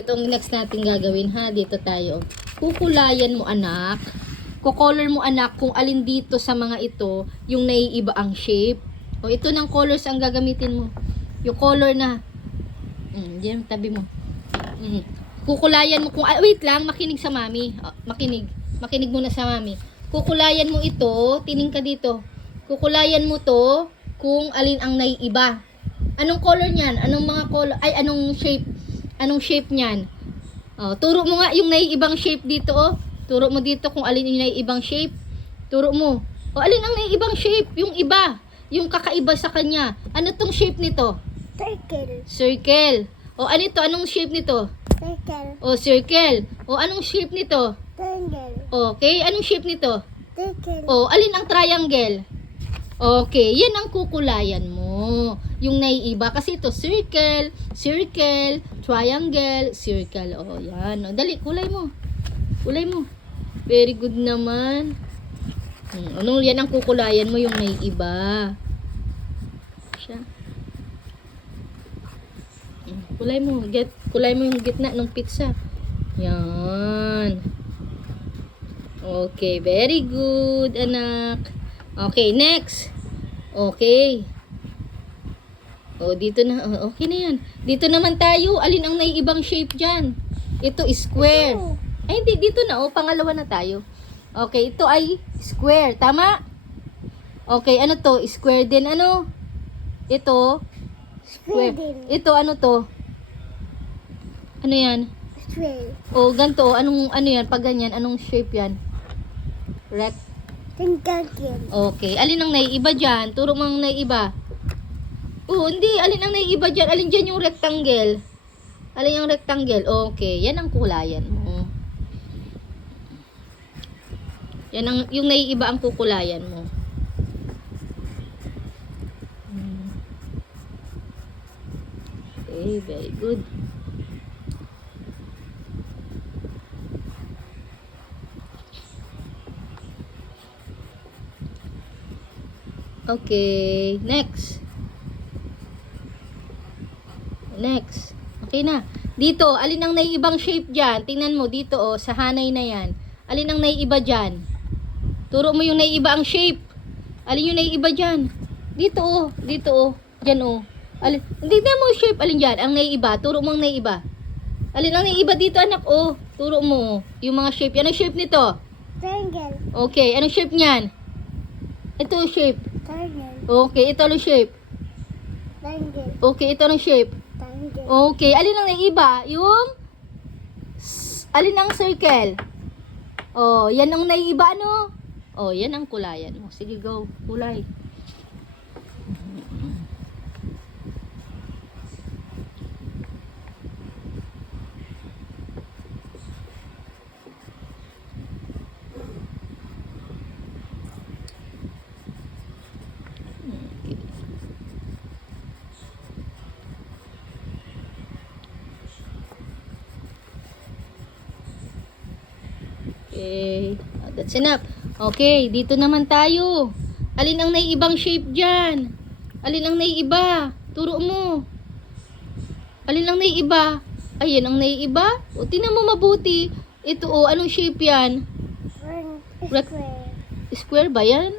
Itong next natin gagawin ha. Dito tayo. Kukulayan mo anak. Kukolor mo anak kung alin dito sa mga ito yung naiiba ang shape. O ito ng colors ang gagamitin mo. Yung color na. Diyan tabi mo. Kukulayan mo kung wait lang, makinig sa mami. Makinig. Makinig muna sa mami. Kukulayan mo ito, tining ka dito. Kukulayan mo to kung alin ang naiiba. Anong color niyan? Anong mga color? Ay, anong shape? Anong shape niyan? Turo mo nga yung naiibang shape dito, oh. Turo mo dito kung alin yung naiibang shape. Turo mo. O, alin ang naiibang shape? Yung iba. Yung kakaiba sa kanya. Ano tong shape nito? Circle. Circle. O, ano ito? Anong shape nito? Circle. O, circle. O, anong shape nito? Triangle. Okay, anong shape nito? Circle. O, alin ang triangle? Okay, yan ang kukulayan mo. Yung naiiba. Kasi ito, circle, circle, triangle, circle. O, yan. O, dali, kulay mo. Kulay mo. Very good naman. Anong yan ang kukulayan mo, yung naiiba. Siya. Kulay mo. Kulay mo yung gitna ng pizza. Yan. Okay, very good, anak. Okay, next. Okay. O, dito na. Okay na yan. Dito naman tayo. Alin ang naiibang shape dyan? Ito, square. Ay, hindi. Dito na. O, pangalawa na tayo. Okay, ito ay square. Tama? Okay, ano to? Square din. Ano? Ito. Square. Ito, ano to? Ano yan? Square. O, ganito. Ano yan? Pag ganyan, anong shape yan? Rectangle. Okay. Alin ang naiiba dyan? Turo mo ang naiiba. Oo, hindi. Alin ang naiiba dyan? Alin dyan yung rectangle? Alin yung rectangle? Okay. Yan ang kulayan mo. Yan ang, yung naiiba ang kukulayan mo. Okay. Very good. Okay, next. Next. Okay na. Dito, alin ang naiibang shape dyan? Tingnan mo, dito oh, sa hanay na yan. Alin ang naiiba dyan? Turo mo yung naiiba ang shape. Alin yung naiiba dyan? Dito oh, dyan oh. Alin, tingnan mo yung shape, alin dyan? Ang naiiba, turo mo ang naiiba. Alin ang naiiba dito anak oh? Turo mo yung mga shape. Anong shape nito? Triangle. Okay, anong shape niyan? Ito shape. Triangle. Okay, ito anong shape? Triangle. Okay, ito anong shape? Triangle. Okay, alin ang naiiba? Yung alin ang circle? Oh, yan ang naiiba ano? Oh, yan ang kulayan mo. Sige, go. Kulay. Okay. That's enough. Okay, dito naman tayo. Alin ang naiibang shape dyan? Alin ang naiiba? Turo mo. Alin ang naiiba? Ayan ang naiiba. O, tingnan mo mabuti. Ito o, anong shape yan? Square. Square ba yan?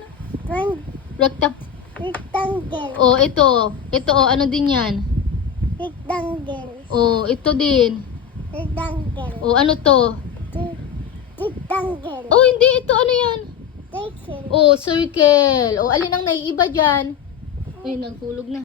Rectangle. O, ito. Ito o, ano din yan? Rectangle. O, ito din. Rectangle. O, ano to? Rectangle. Oh, hindi. Ito, ano yan? Circle. Oh, circle. Oh, alin ang naiiba dyan? Ay, nagkulog na.